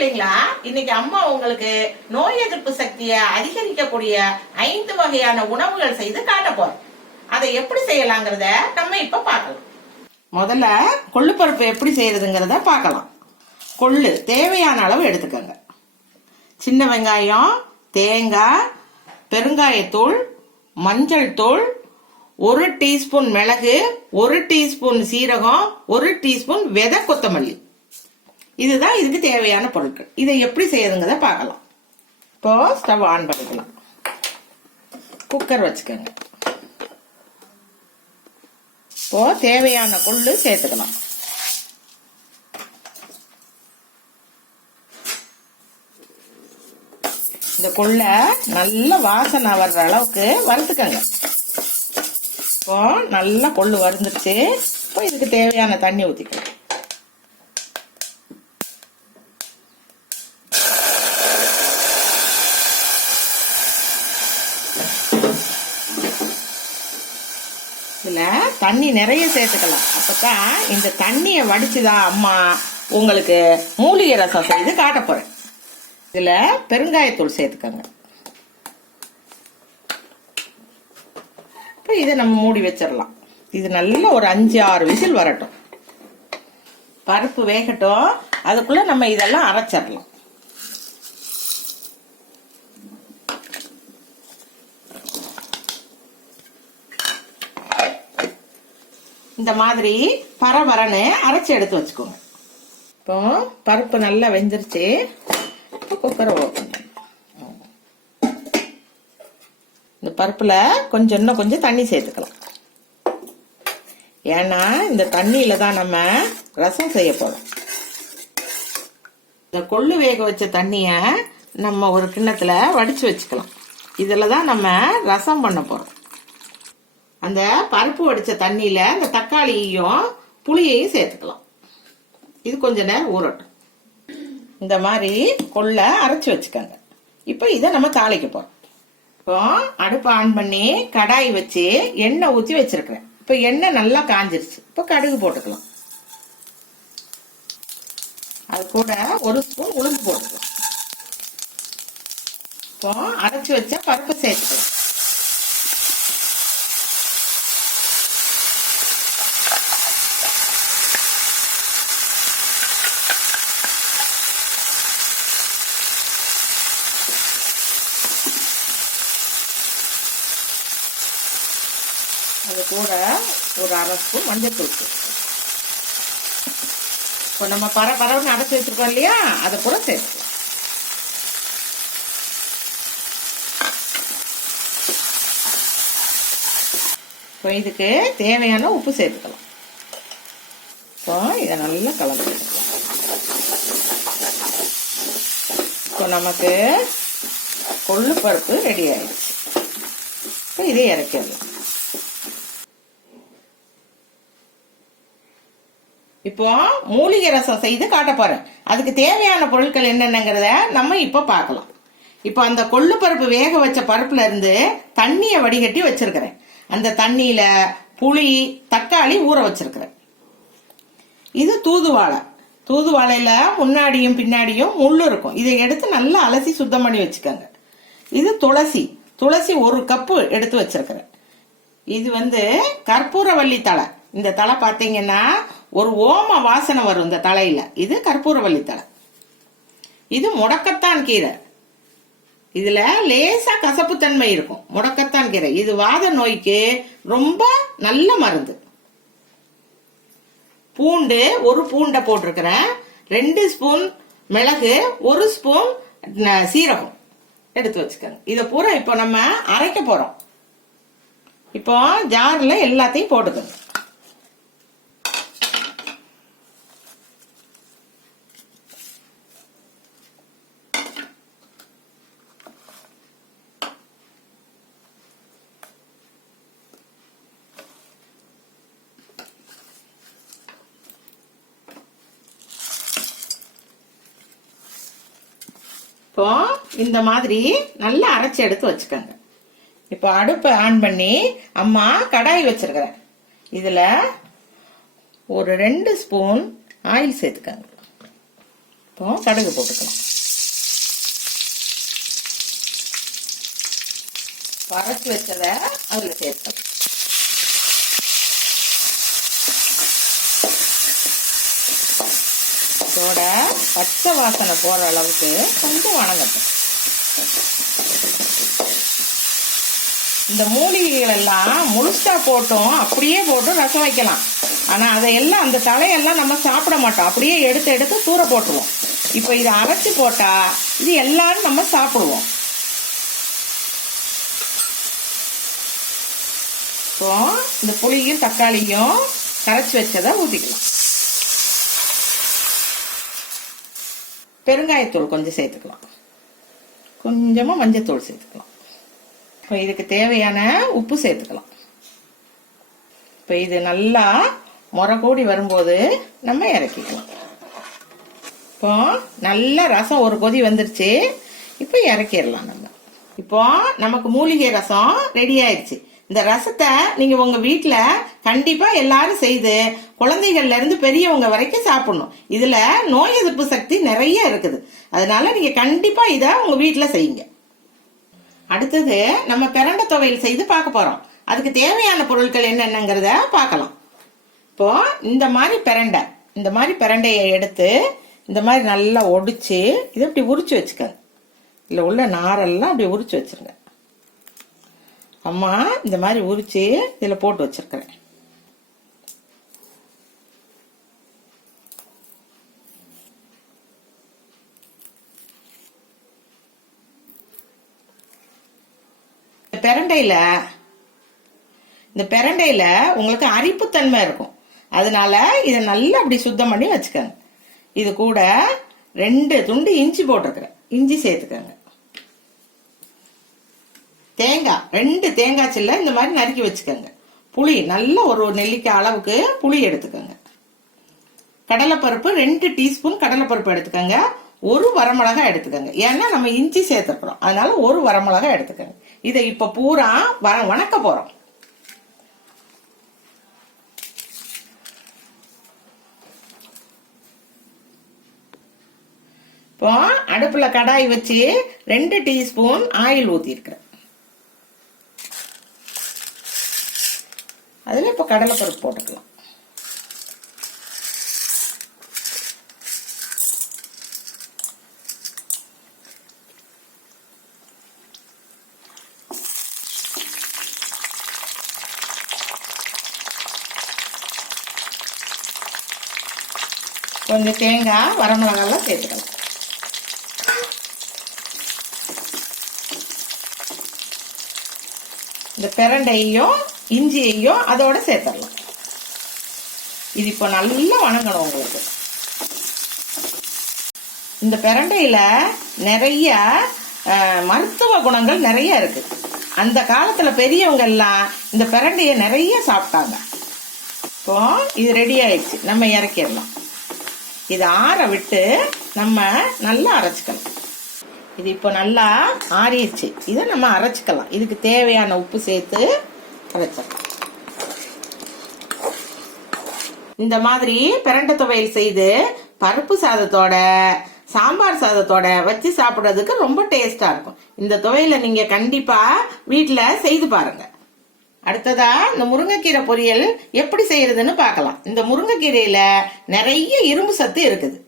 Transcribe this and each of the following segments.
பிள்ளைங்களா இன்னைக்கு அம்மா உங்களுக்கு நோய் எதிர்ப்பு சக்தியை அதிகரிக்கக்கூடிய ஐந்து வகையான உணவுகள் செய்து காட்ட போறோம் அதை எப்படி செய்யலாங்கிறத நம்ம இப்ப பார்க்கலாம். முதல்ல கொள்ளு பருப்பு எப்படி செய்யறதுங்கிறத பார்க்கலாம். கொள்ளு தேவையான அளவு எடுத்துக்கோங்க. சின்ன வெங்காயம் தேங்காய் பெருங்காயத்தூள் மஞ்சள் தூள் ஒரு டீஸ்பூன் மிளகு ஒரு டீஸ்பூன் சீரகம் ஒரு டீஸ்பூன் விதை கொத்தமல்லி. இதுதான் இதுக்கு தேவையான பொருட்கள். இதை எப்படி செய்யறதுங்கிறத பார்க்கலாம். இப்போ ஸ்டவ் ஆன் பண்ணிக்கலாம். குக்கர் வச்சுக்கோங்க. இப்போ தேவையான கொள்ளு சேர்த்துக்கலாம். இந்த கொள்ள நல்ல வாசனை வர்ற அளவுக்கு வறுத்துக்கங்க. இப்போ நல்லா கொள்ளு வறுந்துருச்சு. இப்போ இதுக்கு தேவையான தண்ணி ஊற்றிக்கலாம் இதில் தண்ணி நிறைய சேர்த்துக்கலாம். அப்பதான் இந்த தண்ணியை வடிச்சுதான் அம்மா உங்களுக்கு மூலிகை ரசம் செய்து காட்ட போறேன். இதுல பெருங்காயத்தூள் சேர்த்துக்கோங்க. இப்போ இதை நம்ம மூடி வச்சிடலாம். இது நல்ல ஒரு அஞ்சு ஆறு விசில் வரட்டும். பருப்பு வேகட்டும். அதுக்குள்ள நம்ம இதெல்லாம் அரைச்சிடலாம். இந்த மாதிரி பரபரன்னு அரைச்சி எடுத்து வச்சுக்கோங்க. இப்போ பருப்பு நல்லா வெந்துருச்சு. குக்கரை ஓப்பன் இந்த பருப்பில் கொஞ்சம் இன்னும் கொஞ்சம் தண்ணி சேர்த்துக்கலாம். ஏன்னா இந்த தண்ணியில தான் நம்ம ரசம் செய்ய போகிறோம் இந்த கொள்ளு வேக வச்ச தண்ணியை நம்ம ஒரு கிண்ணத்தில் வடித்து வச்சுக்கலாம். இதில் தான் நம்ம ரசம் பண்ண போகிறோம் அந்த பருப்பு வடித்த தண்ணியில் அந்த தக்காளியையும் புளியையும் சேர்த்துக்கலாம். இது கொஞ்ச நேரம் ஊறட்டும். இந்த மாதிரி கொள்ளை அரைச்சி வச்சுக்கோங்க. இப்போ இதை நம்ம தாளிக்க போகிறோம் இப்போ அடுப்பை ஆன் பண்ணி கடாய் வச்சு எண்ணெய் ஊற்றி வச்சிருக்கிறேன். இப்போ எண்ணெய் நல்லா காஞ்சிருச்சு. இப்போ கடுகு போட்டுக்கலாம். அது கூட ஒரு ஸ்பூன் உளுந்து போட்டுக்கலாம். இப்போ அரைச்சி வச்ச பருப்பு சேர்த்துக்கலாம். அது கூட ஒரு அரை ஸ்பூன் மஞ்சள் இப்போ நம்ம பர பரவன்னு அடைச்சி வச்சுருக்கோம் இல்லையா? அதை கூட சேர்த்து. இப்போ இதுக்கு தேவையான உப்பு சேர்த்துக்கலாம். இப்போ இதை நல்லா கலந்து இப்போ நமக்கு கொள்ளு பருப்பு ரெடி ஆயிடுச்சு. இப்போ இதை இறக்கிடலாம். இப்போ மூலிகை ரசம் செய்து காட்ட அதுக்கு தேவையான பொருட்கள் என்னென்னங்கிறத நம்ம இப்போ பார்க்கலாம். இப்போ அந்த கொள்ளு பருப்பு வேக வச்ச பருப்புல இருந்து தண்ணியை வடிகட்டி வச்சிருக்கிறேன். அந்த தண்ணியில புளி தக்காளி ஊற வச்சிருக்கிறேன். இது தூதுவாழை தூதுவாழையில முன்னாடியும் பின்னாடியும் முள்ளு இருக்கும். இதை எடுத்து நல்லா அலசி சுத்தம் பண்ணி வச்சுக்கோங்க. இது துளசி. துளசி ஒரு கப்பு எடுத்து வச்சிருக்கிறேன். இது வந்து கற்பூரவள்ளி தலை இந்த தலை பார்த்தீங்கன்னா ஒரு ஓம வாசனை வரும் இந்த தலையில. இது கற்பூரவள்ளி தலை. இது முடக்கத்தான் கீரை. இதுல லேசா கசப்புத்தன்மை இருக்கும். முடக்கத்தான் கீரை. இது வாத நோய்க்கு ரொம்ப நல்ல மருந்து. பூண்டு ஒரு பூண்டை போட்டிருக்கிறேன். ரெண்டு ஸ்பூன் மிளகு ஒரு ஸ்பூன் சீரகம். எடுத்து வச்சுக்கோங்க. இதை பூரா இப்போ நம்ம அரைக்க போறோம். இப்போ ஜார்ல எல்லாத்தையும் போட்டுக்கணும் இப்போ இந்த மாதிரி நல்லா அரைச்சி எடுத்து வச்சுக்கோங்க. இப்போ அடுப்பை ஆன் பண்ணி அம்மா கடாய் வச்சிருக்கிறேன். இதில் ஒரு ரெண்டு ஸ்பூன் ஆயில் சேர்த்துக்கோங்க. இப்போ கடுகு போட்டுக்கலாம். அரைச்சி வச்சதை அதில் சேர்த்து இதோட பச்சை வாசனை போகிற அளவுக்கு கொஞ்சம் வணங்கட்டும். இந்த மூலிகைகள் எல்லாம் முழுசா போட்டும் அப்படியே போட்டும் ரசம் வைக்கலாம். ஆனா அதையெல்லாம் அந்த தலையெல்லாம் நம்ம சாப்பிட மாட்டோம். அப்படியே எடுத்து எடுத்து தூர போட்டுருவோம். இப்போ இதை அரைச்சு போட்டா இது எல்லாரும் நம்ம சாப்பிடுவோம். இப்போ இந்த புளியும் தக்காளியும் கரைச்சி வச்சதை ஊற்றிக்கலாம் பெருங்காயத்தூள் கொஞ்சம் சேர்த்துக்கலாம். கொஞ்சமாக மஞ்சத்தூள் சேர்த்துக்கலாம். இப்போ இதுக்கு தேவையான உப்பு சேர்த்துக்கலாம். இப்போ இது நல்லா முறை கூடி வரும்போது நம்ம இறக்கிக்கலாம். இப்போ நல்ல ரசம் ஒரு கொதி வந்துருச்சு. இப்போ இறக்கிடலாம் நம்ம. இப்போ நமக்கு மூலிகை ரசம் ரெடி ஆயிடுச்சு. இந்த ரசத்தை நீங்க உங்க வீட்டில் கண்டிப்பா எல்லாரும் செய்து குழந்தைகள்ல இருந்து பெரியவங்க வரைக்கும் சாப்பிடணும். இதுல நோய் எதிர்ப்பு சக்தி நிறைய இருக்குது. அதனால நீங்க கண்டிப்பா இதை உங்க வீட்டில் செய்யுங்க. அடுத்தது நம்ம பிரண்ட துவையல் செய்து பார்க்க போறோம். அதுக்கு தேவையான பொருட்கள் என்னென்னங்கிறத பார்க்கலாம். இப்போ இந்த மாதிரி பிரண்டை இந்த மாதிரி பிரண்டையை எடுத்து இந்த மாதிரி நல்லா ஒடிச்சு இதை இப்படி உரிச்சு வச்சுக்க. இல்லை உள்ள நாரெல்லாம் அப்படி உரிச்சு வச்சுருங்க. அம்மா இந்த மாதிரி உரிச்சு இதில் போட்டு வச்சுருக்கிறேன். பெரண்டையில் இந்த பெரண்டையில் உங்களுக்கு அரிப்புத்தன்மை இருக்கும். அதனால இதை நல்லா அப்படி சுத்தம் பண்ணி வச்சுக்கோங்க. இது கூட ரெண்டு துண்டு இஞ்சி போட்டிருக்கிறேன். இஞ்சி சேர்த்துக்கோங்க. தேங்காய் ரெண்டு தேங்காய் சில்ல இந்த மாதிரி நறுக்கி வச்சுக்கோங்க. புளி நல்ல ஒரு நெல்லிக்காய் அளவுக்கு புளி எடுத்துக்கோங்க. கடலைப்பருப்பு ரெண்டு டீஸ்பூன் கடலைப்பருப்பு எடுத்துக்கோங்க. ஒரு வரமிளகா எடுத்துக்கோங்க. ஏன்னா நம்ம இஞ்சி சேர்த்துக்கிறோம் அதனால ஒரு வரமிளகா எடுத்துக்கோங்க. இதை இப்ப பூரா வ வணக்க போறோம். இப்போ அடுப்புல கடாய் வச்சு ரெண்டு டீஸ்பூன் ஆயில் ஊத்திருக்கிறேன் அதுல இப்ப கடலைப்பருப்பு போட்டுக்கலாம். கொஞ்சம் தேங்காய் வரமிளகாலாம் சேர்த்துக்கலாம். இந்த பிரண்டையும் இஞ்சியையும் அதோட சேர்த்துடலாம். இது இப்போ நல்லா வணங்கணும் உங்களுக்கு. இந்த பிரண்டையில் நிறைய மருத்துவ குணங்கள் நிறைய இருக்கு. அந்த காலத்தில் பெரியவங்க எல்லாம் இந்த பிரண்டையை நிறைய சாப்பிட்டாங்க. இப்போ இது ரெடி ஆயிடுச்சு. நம்ம இறக்கிடலாம். இது ஆற விட்டு நம்ம நல்லா அரைச்சிக்கலாம் இது இப்போ நல்லா ஆறிடுச்சு. இதை நம்ம அரைச்சிக்கலாம். இதுக்கு தேவையான உப்பு சேர்த்து அரைச்சிக்கலாம் இந்த மாதிரி பிரண்டை துவையல் செய்து பருப்பு சாதத்தோட சாம்பார் சாதத்தோட வச்சு சாப்பிட்றதுக்கு ரொம்ப டேஸ்டாக இருக்கும். இந்த துவையலை நீங்கள் கண்டிப்பாக வீட்டில் செய்து பாருங்கள் அடுத்ததா இந்த முருங்கைக்கீரை பொரியல் எப்படி செய்யறதுன்னு பார்க்கலாம். இந்த முருங்கைக்கீரையில நிறைய இரும்பு சத்து இருக்குது.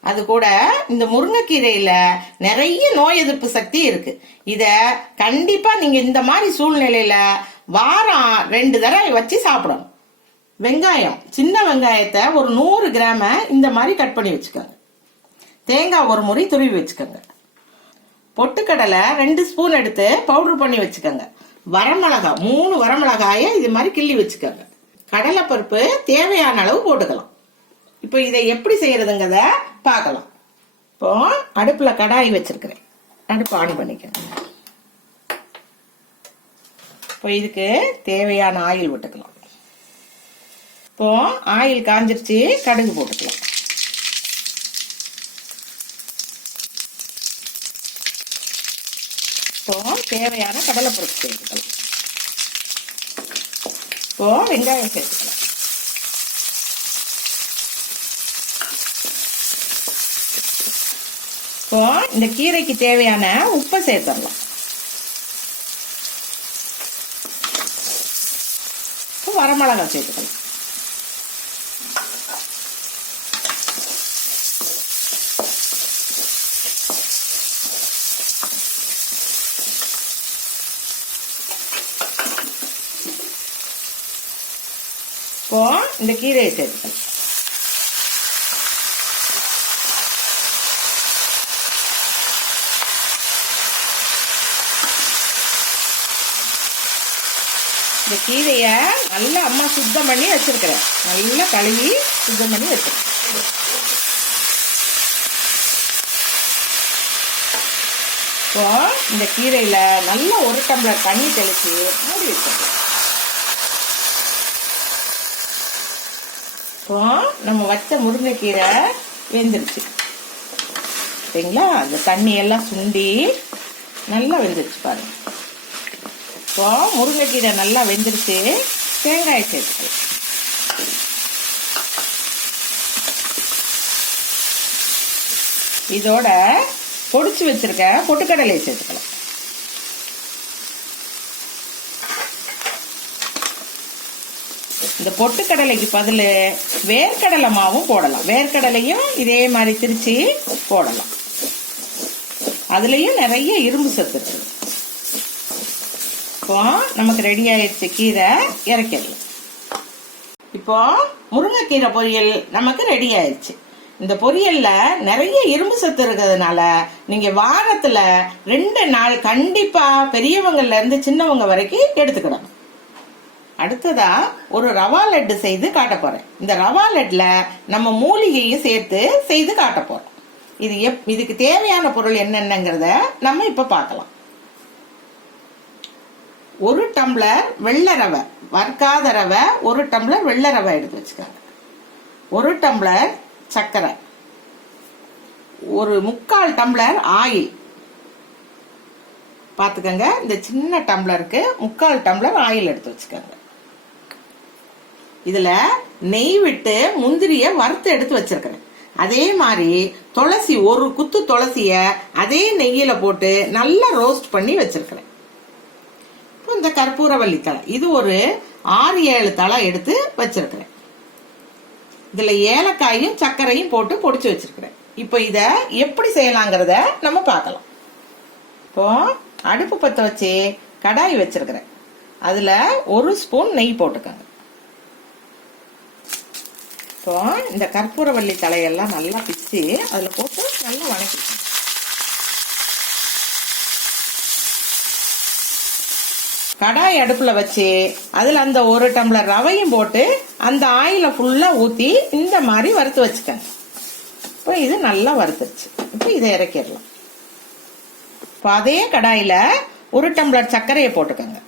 அது கூட இந்த முருங்கைக்கீரையில நிறைய நோய் எதிர்ப்பு சக்தி இருக்கு. இத கண்டிப்பா நீங்க இந்த மாதிரி சூழ்நிலையில வாரம் ரெண்டு தடவை வச்சு சாப்பிடணும். வெங்காயம் சின்ன வெங்காயத்தை ஒரு நூறு கிராம இந்த மாதிரி கட் பண்ணி வச்சுக்கோங்க. தேங்காய் ஒரு முறை துருவி வச்சுக்கோங்க. பொட்டுக்கடலை ரெண்டு ஸ்பூன் எடுத்து பவுடர் பண்ணி வச்சுக்கோங்க. வரமிளகாய் மூணு வரமிளகாயை இது மாதிரி கிள்ளி வச்சுக்கோங்க. கடலைப்பருப்பு தேவையான அளவு போட்டுக்கலாம். இப்போ இதை எப்படி செய்யறதுங்கிறத பார்க்கலாம். இப்போ அடுப்புல கடாய் வச்சிருக்கிறேன். அடுப்பு ஆன் பண்ணிக்கிறேன் இப்போ இதுக்கு தேவையான ஆயில் விட்டுக்கலாம் இப்போ ஆயில் காஞ்சிருச்சு கடுகு போட்டுக்கலாம். இப்போ தேவையான கடலைப்பருப்பு சேர்த்துக்கலாம். இப்போ வெங்காயம் சேர்த்துக்கலாம். இப்போ இந்த கீரைக்கு தேவையான உப்பை சேர்த்துடலாம். இப்போ வரமிளகாய் சேர்த்துக்கலாம் இப்போ இந்த கீரையை சேர்த்துக்கணும் இந்த கீரையை நல்லா அம்மா சுத்தம் பண்ணி வச்சிருக்கிறேன். நல்லா கழுவி சுத்தம் பண்ணி வச்சிருக்கேன் இப்போ இந்த கீரையில நல்லா ஒரு டம்ளர் தண்ணி தெளிச்சு மூடி வச்சிருக்கேன் இப்போ நம்ம வச்ச முருங்கைக்கீரை வெந்துருச்சு. சரிங்களா? அந்த தண்ணி எல்லாம் சுண்டி நல்லா வெந்துருச்சு பாருங்க. இப்போ முருங்கைக்கீரை நல்லா வெந்துருச்சு. தேங்காய் சேர்த்துக்கலாம். இதோட பொடிச்சு வச்சிருக்க பொட்டுக்கடலை சேர்த்துக்கலாம். இந்த பொட்டுக்கடலைக்கு பதில் வேர்க்கடலை மாவும் போடலாம். வேர்க்கடலையும் இதே மாதிரி திரிச்சு போடலாம். அதுலயும் நிறைய இரும்பு சத்து இருக்கு. இப்போ நமக்கு ரெடி ஆயிடுச்சு கீரை இறக்கிடலாம். இப்போ முருங்கைக்கீரை பொரியல் நமக்கு ரெடி ஆயிடுச்சு. இந்த பொரியல்ல நிறைய இரும்பு சத்து இருக்கிறதுனால நீங்க வாரத்துல ரெண்டு நாள் கண்டிப்பா பெரியவங்கள்ல இருந்து சின்னவங்க வரைக்கும் எடுத்துக்கிடணும். அடுத்ததா ஒரு ரவா லட்டு செய்து காட்ட போறேன். இந்த ரவா லட்டுல நம்ம மூலிகையும் சேர்த்து செய்து காட்ட போறோம். இது எப் இதுக்கு தேவையான பொருள் என்னென்னங்கிறத நம்ம இப்ப பார்க்கலாம். ஒரு டம்ளர் வெள்ளை ரவை வறுக்காத ரவை ஒரு டம்ளர் வெள்ளை ரவை எடுத்து வச்சுக்கோங்க. ஒரு டம்ளர் சர்க்கரை ஒரு முக்கால் டம்ளர் ஆயில். பார்த்துக்கங்க இந்த சின்ன டம்ளருக்கு முக்கால் டம்ளர் ஆயில் எடுத்து வச்சுக்கோங்க. இதுல நெய் விட்டு முந்திரிய வறுத்து எடுத்து வச்சிருக்கிறேன் அதே மாதிரி துளசி ஒரு குத்து துளசிய அதே நெய்யில போட்டு நல்லா ரோஸ்ட் பண்ணி வச்சிருக்கிறேன் இப்போ இந்த கற்பூரவள்ளி தழை இது ஒரு ஆறு ஏழு தழை எடுத்து வச்சிருக்கிறேன் இதுல ஏலக்காயும் சர்க்கரையும் போட்டு பொடிச்சு வச்சிருக்கிறேன் இப்போ இத எப்படி செய்யலாங்கிறத நம்ம பார்க்கலாம். இப்போ அடுப்பு பற்ற வச்சு கடாய் வச்சிருக்கிறேன் அதுல ஒரு ஸ்பூன் நெய் போட்டுக்கோங்க. இப்போ இந்த கற்பூரவள்ளி தலையெல்லாம் நல்லா பிச்சு அதில் போட்டு நல்லா வணக்கிக்கணும் கடாய் அடுப்பில் வச்சு அதில் அந்த ஒரு டம்ளர் ரவையும் போட்டு அந்த ஆயில ஃபுல்லாக ஊற்றி இந்த மாதிரி வறுத்து வச்சுட்டேன். இப்போ இது நல்லா வறுத்துருச்சு. இப்போ இதை இறக்கிடலாம். இப்போ அதே கடாயில் ஒரு டம்ளர் சர்க்கரையை போட்டுக்கோங்க.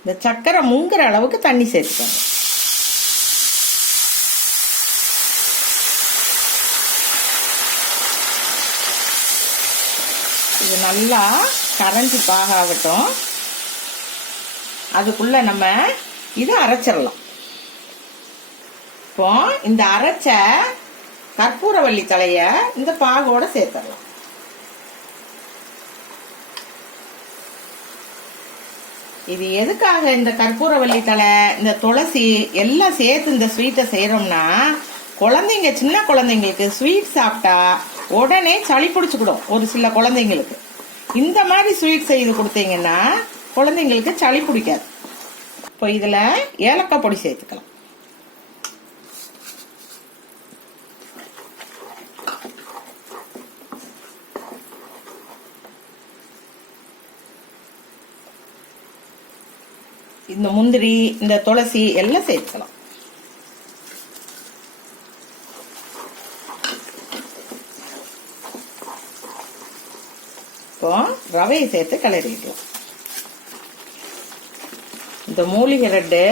இந்த சர்க்கரை முங்குற அளவுக்கு தண்ணி சேர்த்துக்கோங்க. இது நல்லா கரைஞ்சி பாகாகட்டும். அதுக்குள்ள நம்ம இதை அரைச்சிடலாம். இப்போ இந்த அரைச்ச கற்பூரவள்ளி தலைய இந்த பாகோட சேர்த்துடலாம். இது எதுக்காக இந்த கற்பூரவள்ளி தலை இந்த துளசி எல்லாம் சேர்த்து இந்த ஸ்வீட்டை செய்கிறோம்னா குழந்தைங்க சின்ன குழந்தைங்களுக்கு ஸ்வீட் சாப்பிட்டா உடனே சளி பிடிச்சிக்கிடும் ஒரு சில குழந்தைங்களுக்கு. இந்த மாதிரி ஸ்வீட் செய்து கொடுத்தீங்கன்னா குழந்தைங்களுக்கு சளி பிடிக்காது. இப்போ இதுல ஏலக்காய் பொடி சேர்த்துக்கலாம். இந்த முந்திரி இந்த துளசி எல்லாம் சேர்த்துக்கலாம். இப்போ ரவையை சேர்த்து கிளறிக்கலாம் இந்த மூலிகை ரெட்டு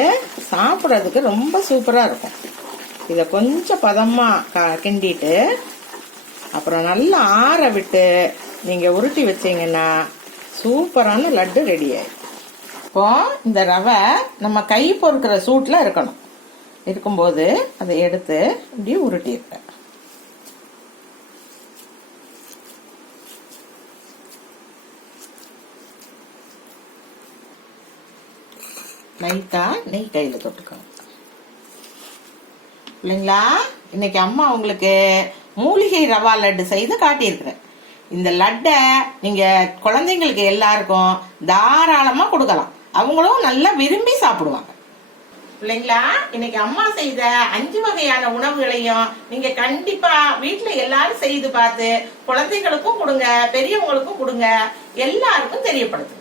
சாப்பிட்றதுக்கு ரொம்ப சூப்பராக இருக்கும். இதை கொஞ்சம் பதமாக கிண்டிட்டு அப்புறம் நல்லா ஆற விட்டு நீங்கள் உருட்டி வச்சீங்கன்னா சூப்பரான லட்டு ரெடி ஆயிடும். இப்போ இந்த ரவை நம்ம கை பொறுக்கிற சூட்டில் இருக்கணும். இருக்கும்போது அதை எடுத்து அப்படியே உருட்டி இருப்பேன் லைட்டா நெய் கையில தொட்டுக்கோங்க இல்லைங்களா இன்னைக்கு அம்மா உங்களுக்கு மூலிகை ரவா லட்டு செய்து காட்டியிருக்கிறேன். இந்த லட்டை நீங்க குழந்தைங்களுக்கு எல்லாருக்கும் தாராளமா கொடுக்கலாம். அவங்களும் நல்லா விரும்பி சாப்பிடுவாங்க. இல்லைங்களா இன்னைக்கு அம்மா செய்த அஞ்சு வகையான உணவுகளையும் நீங்க கண்டிப்பா வீட்டுல எல்லாரும் செய்து பார்த்து குழந்தைகளுக்கும் கொடுங்க பெரியவங்களுக்கும் கொடுங்க எல்லாருக்கும் தெரியப்படுத்துங்க.